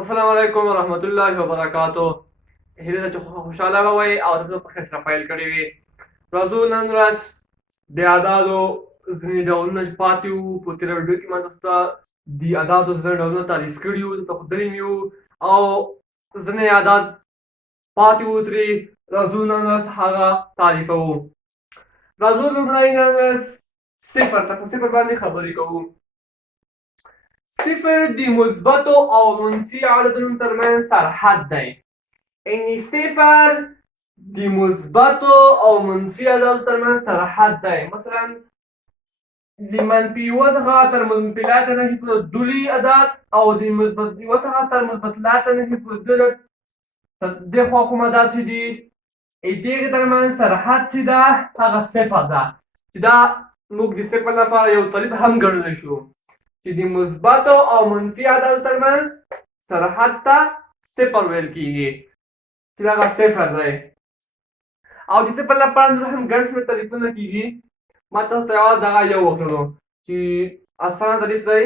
السلام علیکم ورحمت الله وبرکاتو. هیله ده چې خوشحاله به وئ او تاسو په خیر سره پیل کړی وي. راځو نن ورځ د اعدادو ځینې ډولونه چې پاتې وو په تېره ویډیو کې ما تاسو ته د اعدادو ځینې ډولونه تعریف کړي وو، درته ښودلي مې وو او ځینې اعداد پاتې وو ترې. راځو نن ورځ هغه تعریفوو. راځو لومړی نن ورځ صفر ته په صفر باندې خبرې کوو. صفر د مثبتو او منفي عددونو ترمنځ سرحد دی. یعنې صفر د مثبتو او منفي عددونو ترمنځ سرحد دی. مثلا د منفي یوه څخه تر منفي لاته نهي پورې دولي عدد او د مثبت یوه څخه تر مثبت لاته نهي پورې دولي دېخوا کوم عدد چې دي دغې ترمنځ سرحد چې ده هغه صفر ده، چې دا موږ د صفر لپاره یو طریق هم ګڼلی شو چې د مثبتو او منفي عددو ترمنځ سرحد ته صفر ویل کېږي، چې دغه صفر دی. او د صفر لپاره نور هم ګڼ شمېر تعریفونه کېږي. ما تاسو ته یوازې دغه یو وکړلو چې اسانه تعریف دی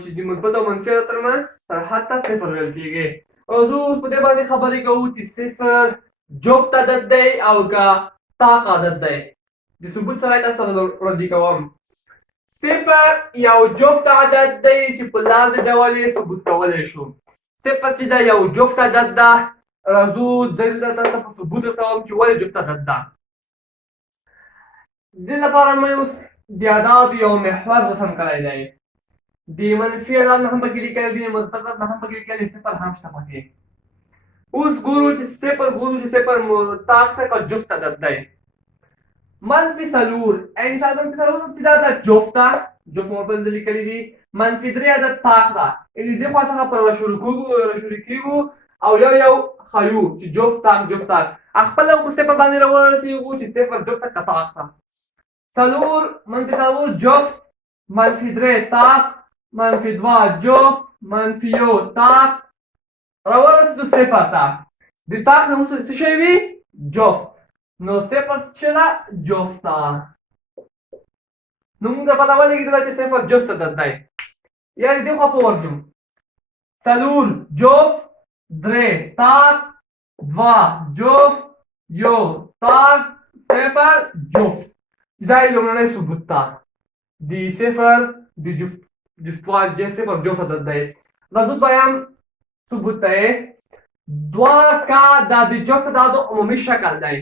چې د مثبتو او منفي عددو ترمنځ سرحد ته صفر ویل کېږي. راځو اوس په دې باندې خبرې کوو چې صفر جفت عدد دی او که طاق عدد دی. د ثبوت سره تاسو ته وړاندې کوم. صفر یو جفت عدد دی چې په لاندې ډول یې ثبوت کولی شو. صفر چې ده یو جفت عدد ده. راځو دلته تاسو په ثبوت رسوم چې ولې جفت عدد ده. دې لپاره مې اوس د اعدادو یو محور رسم کړی دی. د منفي عدد نه هم پکې لیکلی دي، مثبت عدد نه هم پکې لیکلی، صفر هم شته پکې. اوس ګورو چې صفر طاق ته که جفت عدد دی. منفي څلور یعنې منفي څلور چې دا ده جفت ده، جفت مو دلته لیکلي دي. منفي درې عدد طاق ده، یعنې دې خوا څخه پر راشروع کېږو او یو ښیو چې جفت طاق خپله په صفر باندې راورسېږو چې صفر جفت که طاق ده. منفي څلور جفت، منفي درې طاق، منفي دوه جفت، منفي یو طاق، راورسېدو صفر ته. د طاق نه وروسته څه شی وي؟ جفت. نو صفر څه ده؟ جفت ده. نو موږ ته پته ولګېدله چې صفر جفت عدد دی. یعنې دې خوا په ورځو څلور جفت، درې طاق، دوه جفت، یو طاق، صفر جفت. دا یې لومړنی ثبوت ده د صفر د جفتوالي صفر جفت عدد دی. راځو دویم ثبوت ته یې دوه کا دا د جفت عددو عمومي شکل دی.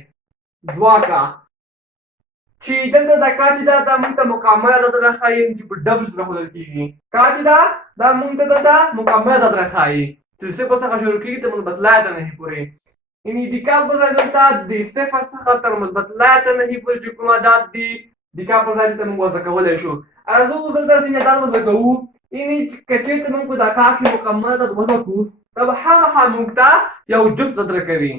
دوه کا چې دلته دا کا چې ده دا موږ ته مکمل عدد راښایي چې په ډبل سره ښودل کېږي. کا چې ده دا موږ ته دلته مکمل عدد راښایي چې صفر څخه شروع کېږي تر مثبت لاته نهي پورې. یعنې د کا په ځای دلته د صفر څخه تر مثبت لاته نهي پورې چې کوم عدد دي د کا په ځای دلته موږ وضع کولی شو. راځو اوس دلته ځینې عدد وضع کوو. یعنې که چېرته موږ په دا کا کې مکمل عدد وضع کړو دا به هغه موږ ته یو جفت عدد راکوي.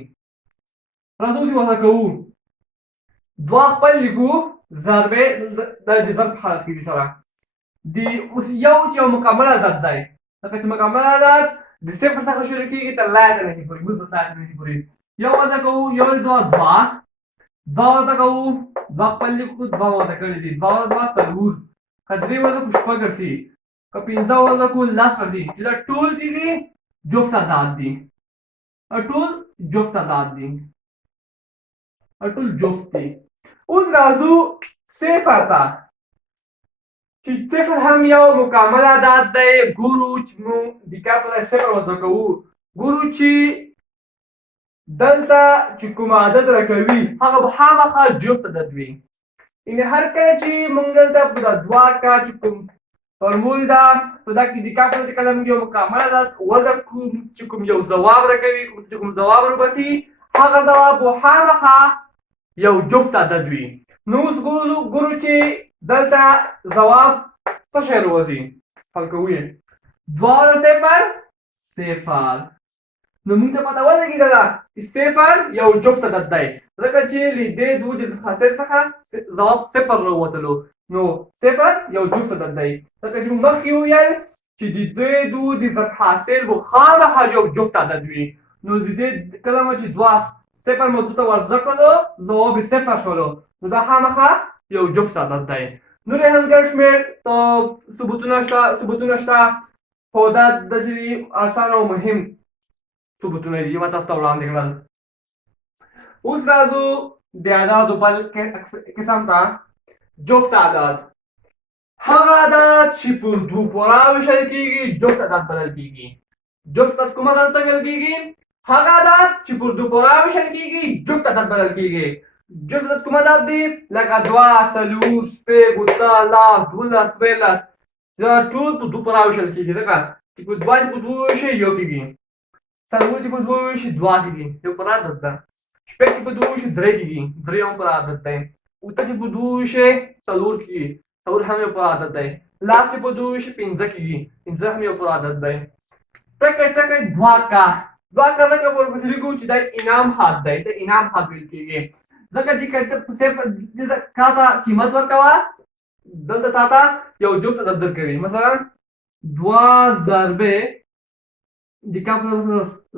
راځو اوس یې وضع کوو. دوه خپل لیکو ضربې د ضرب په حالت کې دي سره. اوس یو چې یو مکمل عدد دی، لکه چې مکمل عدد د صفر څخه شروع کېږي تر لاته نهي پورې، مثبت لاته نهي پورې. یو وضع کوو، یو دوه دوه وضع کوو، دوه خپل لیکو، دوه وضع کړي دي، دوه دوه څلور، که درې وضع کړو شپږ راځي، که پنځه وضع کړو لس راځي، چې دا ټول چې دي جفت عدد دي. ټول جفت عدد دي، ټول جفت دي. اوس راځو صفر ته چې صفر هم یو مکمل عدد دی. ګورو چې موږ د کا په ځای صفر وضع کوو. ګورو چې دلته چې کوم عدد راکوي هغه به خامخا جفت عدد وي. یعنې هر کله چې موږ دلته په دا دوه کا چې کوم فورمول ده په دا کې د کا په ځای کله موږ یو مکمل عدد وضع کړو چې کوم یو ځواب راکوي، چې کوم ځواب راوباسي هغه ځواب به خامخا یو جفت عدد وي. نو اوس ګورو چې دلته ځواب څه شی راوځي. حل کوو یې دواړه صفر. نو موږ ته پته ولګېدله چې صفر یو جفت عدد دی، ځکه چې له دې دوو جذر حاصل څخه ځواب صفر راووتلو. نو صفر یو جفت عدد دی، ځکه چې موږ مخکې وویل چې د دې دوو د ضرب حاصل به خامخا یو جفت عدد وي. نو د دې کله چې دوه صفر موضوع ته ورزده کړلو ځواب یې صفر شولو، نو دا خامخا یو جفت عدد دی. نور یې هم ګڼ شمېر ثبوتونه شته خو دا د چې اسانه او مهم ثبوتونه دي ما تاسو ته وړاندې کړل. اوس راځو د اعدادو بل قسم ته، جفت اعداد. هغه عدد چې پر دوو پوره ویشل کېږي جفت عدد بلل کېږي. جفت عدد کوم عدد ته ویل کېږي؟ هغه عدد چې پر دوو پوره ویشل کېږي جفت عدد بلل کېږي. جفت عدد کوم عدد دی؟ لکه 2 څلور شپږ اوته لس 12 14 دا ټول په دوو پوره ویشل کېږي. ځکه چې په 2 چې په 2 وویشي یو کېږي، څلور چې په 2 وویشي 2 کېږي، یو پوره عدد ده. شپږ چې په 2 وویشي 3 کېږي، 3 هم پوره عدد دی. اوته چې په 2 وویشي څلور کېږي، څلور هم یو پوره عدد دی. لاس چې په 2 وویشي 5 کېږي، 5 هم یو پوره عدد دی. ټکی ټکی 2 کا ځکه ورپسې لیکو چې دا انعام حد دی، د انعام حد ویل کېږي. ځکه چې که ته کا ته قیمت ورکوه، دلته تا ته یو جفت عدد درکوي. مثلا 2 ضربې د کا په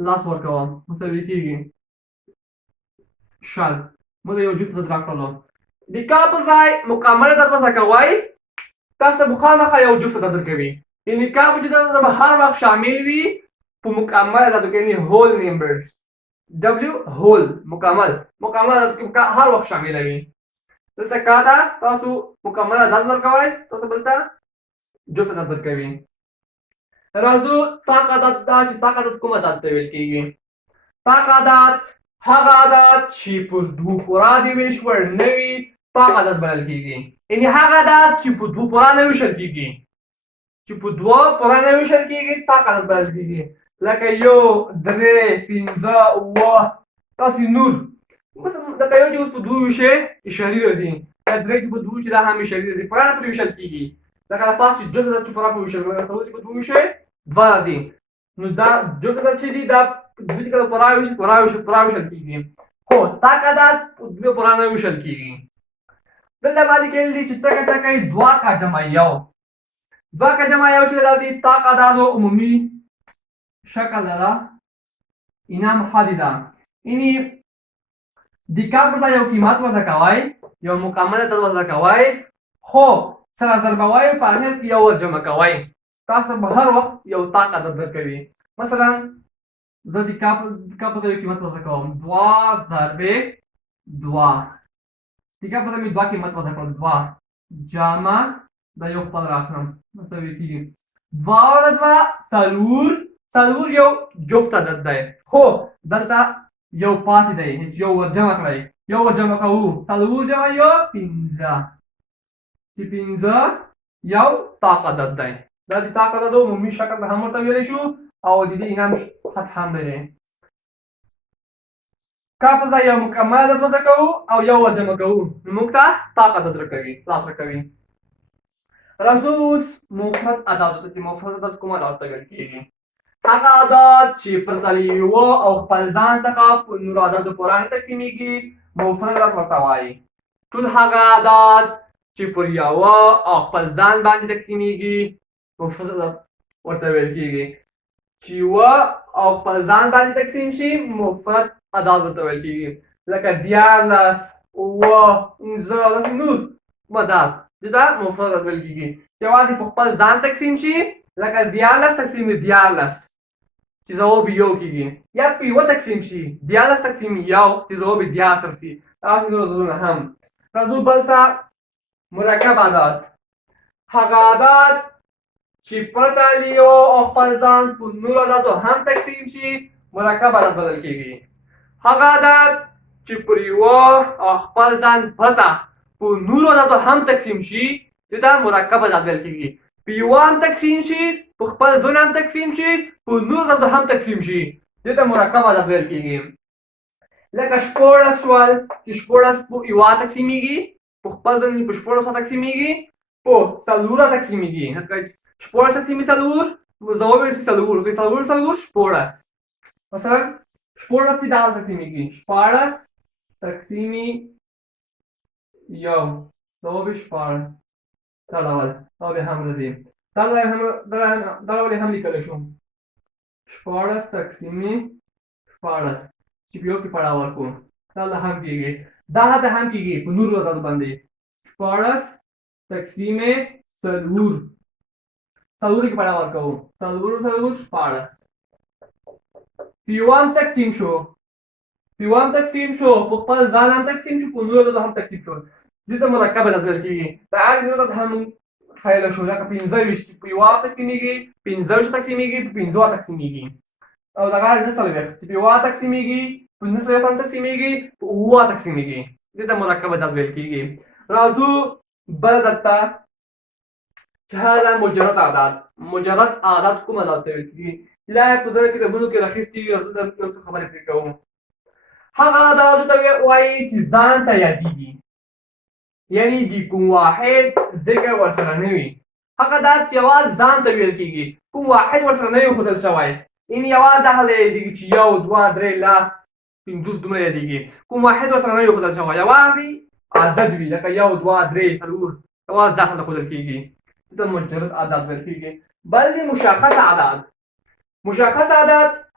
لاس ورکوه مساوي کېږي شل. موږ یو جفت عدد راکړلو. د کا په ځای مکمل عدد وضع کوئ، تاسو ته مخامخه یو جفت عدد درکوي. یعنې کا په چې دلته به هر وخت شامل وي په مکمل عددو کې، یعنې هول نمبرز W هول مکمل عدد کې هر وخت شامله وي. دلته کا ته تاسو مکمل عدد ورکوئ، تاسو بلته جفت عدد ورکوي. راځو طاق عدد دا چې طاق عدد کوم عدد ته ویل کېږي؟ طاق عدد هغه عدد چې پر دوو پوره د ویش وړ نه وي طاق عدد بلل کېږي. یعنې هغه عدد چې په دوو پوره نه ویشل کېږي، چې په دوه پوره نه ویشل کېږي طاق عدد بلل کېږي. لکه 1 3 5 اووه داسې نور. مثلا لکه یو چې اوس په 2 ویشي اشاري راځي، دا 3 چې په 2 ویشي دا هم اشاري راځي، پوره نه پرې ویشل کېږي. لکه دا 5 چې جفت عدد چې پوره پرې ویشل کېږي، څلور چې په 2 ویشي 2 راځي. نو دا جفت عدد چې دي دا دوی چې کله پوره ویشل کېږي. خو طاق عدد په دوه پوره نه ویشل کېږي. دلته ما لیکلي دي چې ټکی ټکی 2 کا جمع 1. 2 کا جمع 1 چې دا د طاق عددو عمومي شکل ده، انعام حد ده. یعنې د کا پر ځای یو قیمت وضع کوئ، یو مکمل عدد وضع کوئ، خو سره ضربوئ په اخر کې یو ور جمع کوئ. تاسو به هر وخت یو طاق عدد درکوي. مثلا زه د کا په ځای یو قیمت وضع کوم 2 ضربې 2. د کا په ځای مې 2 قیمت وضع کړل 2 جمع دا یو خپل راخلم مساوي کېږي 2 او 2 څلور یو جفت عدد دی. خو دلته یو پاتې دی چې یو ور جمع کړئ، یو ور جمع کوو 4 جمع 1 5 چې 5 یو طاق عدد دی. دا د طاق عددو عمومي شکل هم ورته ویلی شو او د دې انعام حد هم دی. کا په ځای یو مکمل عدد وضع کوو او یو ور جمع کوو نو موږ ته طاق عدد لاس راکوي. راځو اوس مفرد عددو ته چې مفرد عدد کوم عدد ته ویل کېږي؟ هغه عدد چې پرته له یوه او خپل ځان څخه په نورو عددو پورې نه تقسیمېږي مفرد عدد ورته وایي. ټول هغه عدد چې پر یوه او خپل ځان باندې تقسیمېږي مفرد عدد ورته ویل کېږي. چې یوه او خپل ځان باندې تقسیم شي مفرد عدد ورته ویل کېږي. لکه 14 اووه 15 داسې نور عدد دا مفرد عدد ویل کېږي. چې یوازې په خپل ځان تقسیم شي لکه 14 تقسیم 14 چې ځواب یو کېږي، یا په یوه تقسیم شي 14 تقسیم یو چې ځواب 14 شي. داسې نور عددونه هم. راځو بل ته مرکب عدد. هغه عدد چې پرته له یو او خپل ځان په نورو عددو هم تقسیم شي مرکب عدد بلل کېږي. هغه عدد چې پر یوه او خپل ځان پرته په نورو عددو هم تقسیم شي دا مرکب عدد ویل کېږي. په یوه هم تقسیم شي، په خپل ځان هم تقسیم شي، په نورو عددو هم تقسیم شي، دې ته مرکب عدد ویل کېږي. لکه 14 شول چې 14 په یوه تقسیمېږي، په خپل ځان په 14 تقسیمېږي، په څلورو تقسیمېږي. 14 تقسیم 4 ځواب یې 4 که 4 14. مثلا 14 چې دغه تقسیمېږي 14 تقسیم یو ځواب یې 14. دا ډول دا به هم راځي. دا ډول یې هم لیکلی شو 14 تقسیم 14 چې په یو کې پړاو ورکړو دا هم کېږي. دا هلته هم کېږي په نورو عددو باندې 14 تقسیم 4 څلورو کې پړه ورکوو څلور شپاړس پیوام تقسیم شو په خپل ځان هم تقسیم شو په نورو ته هم تقسیم شو دې ته مرکبه ویل کېږي د هغې نورو ته هم خیاله شو لکه 25 په یوه تقسیمېږي 15 تقسیمېږي په 5 تقسیمېږي او دغه 49 چې په یوه تقسیمېږي په 49 هم تقسیمېږي په 7 تقسیمېږي دې ته مرکبه ویل کېږي راځو بله درته چې هذا مجرد اعداد کوم اعداد ته ویل کېږي لا یې په زره کتابونو کې راخیستي وي راځو درته یو څه خبرې پرې کوو هغه اعدادو ته وایي چې ځان ته یادېږي یعنی د کوم واحد ذکر ورسره نه وي هغه اعداد چې یوازې ځان ته ویل کېږي کوم واحد ورسره نه وي ښودل شوی یعنې یوازې دا حاله یادېږي چې 1 2 3 10 15 دومره یادېږي کوم واحد ورسره نه وي ښودل شوی یوازې عدد وي لکه 1 2 3 4 یوازې دا حاله ښودل کېږي د مجرد اعداد ویل کېږي بل د مشخص اعداد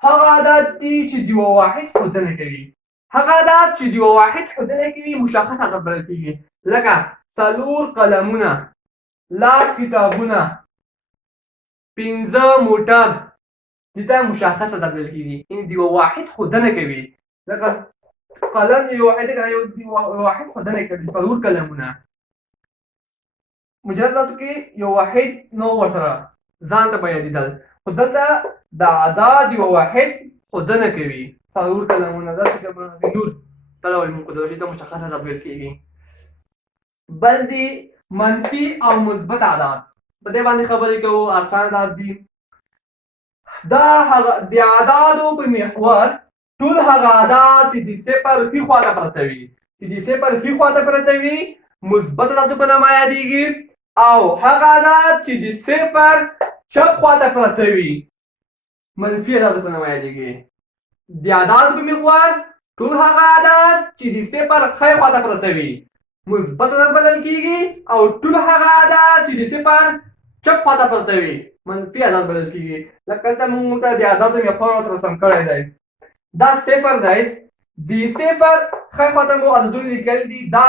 هغه اعداد دي چې د یوه واحد ښودنه کوي مشخص اعداد بلل کېږي لکه 4 قلمونه لاس کتابونه 15 موټر دې ته مشخص اعداد ویل کېږي یعنې د یوه واحد ښودنه کوي لکه قلم یو واحد ښودنه کوي 4 قلمونه مجرداتو کې یو واحد نو ورسره ځان ته به یادېدل خو دلته د اعداد یو واحد ښودنه کوي 4 قلمونه داسې نور دا ډول مقدره شي ته مشخص اعداد ویل کېږي بل دي منفي او مثبت اعداد په دې باندې خبرې کوو آسان اعداد دي دا هغه د اعدادو په محور ټول هغه اعداد چې د صفر ښي خواته پرته وي مثبت اعدادو په نامه یادېږي او هغه اعداد چې د صفر چپ خواته پرته وي منفي اعدادو په نامه یادېږي د اعدادو په محور ټول هغه اعداد چې د صفر ښی خواته پرته وي مثبت عدد بلل کېږي او ټول هغه اعداد چې د صفر چپ خواته پرته وي منفي عدد بلل کېږي لکه دلته موږ ته د اعدادو محور ورته رسم کړی دی دا صفر دی د صفر ښی خواته مو عددونه لیکل دي دا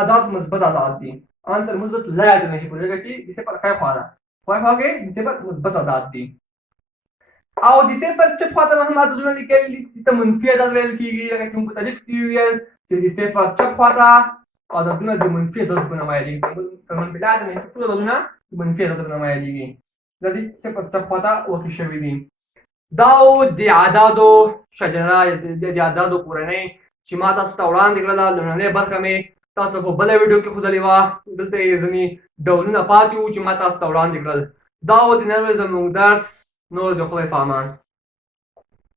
اعداد مثبت اعداد دي ان تر مثبت لایټ نه پوهېږي چې د صفر ښی خوا کې د صفر مثبت اعداد دي او د صفر چپ خواته هم عددونه لیکل دي ته منفي عدد ویل کېږي لکه چې موږ تعریف کې وویل چې د صفر چپ خواته عددونه د منفي عدد په نامه یادېږي ترمن بلاد نه ټول عددونه د منفي عدد په نامه یادېږي دا د صفر چپ خواته وکې شوي دي دا د اعدادو شجره د اعدادو کورنۍ چې ما تاسو ته وړاندې کړله لومړنۍ برخه مې تاسو په بله ویډیو کې ښودلې وه دلته یې ځینې ډولونه پاتې وو چې ما تاسو ته وړاندې کړل دا و د نن ورځې زموږ درس نور د خدای په امان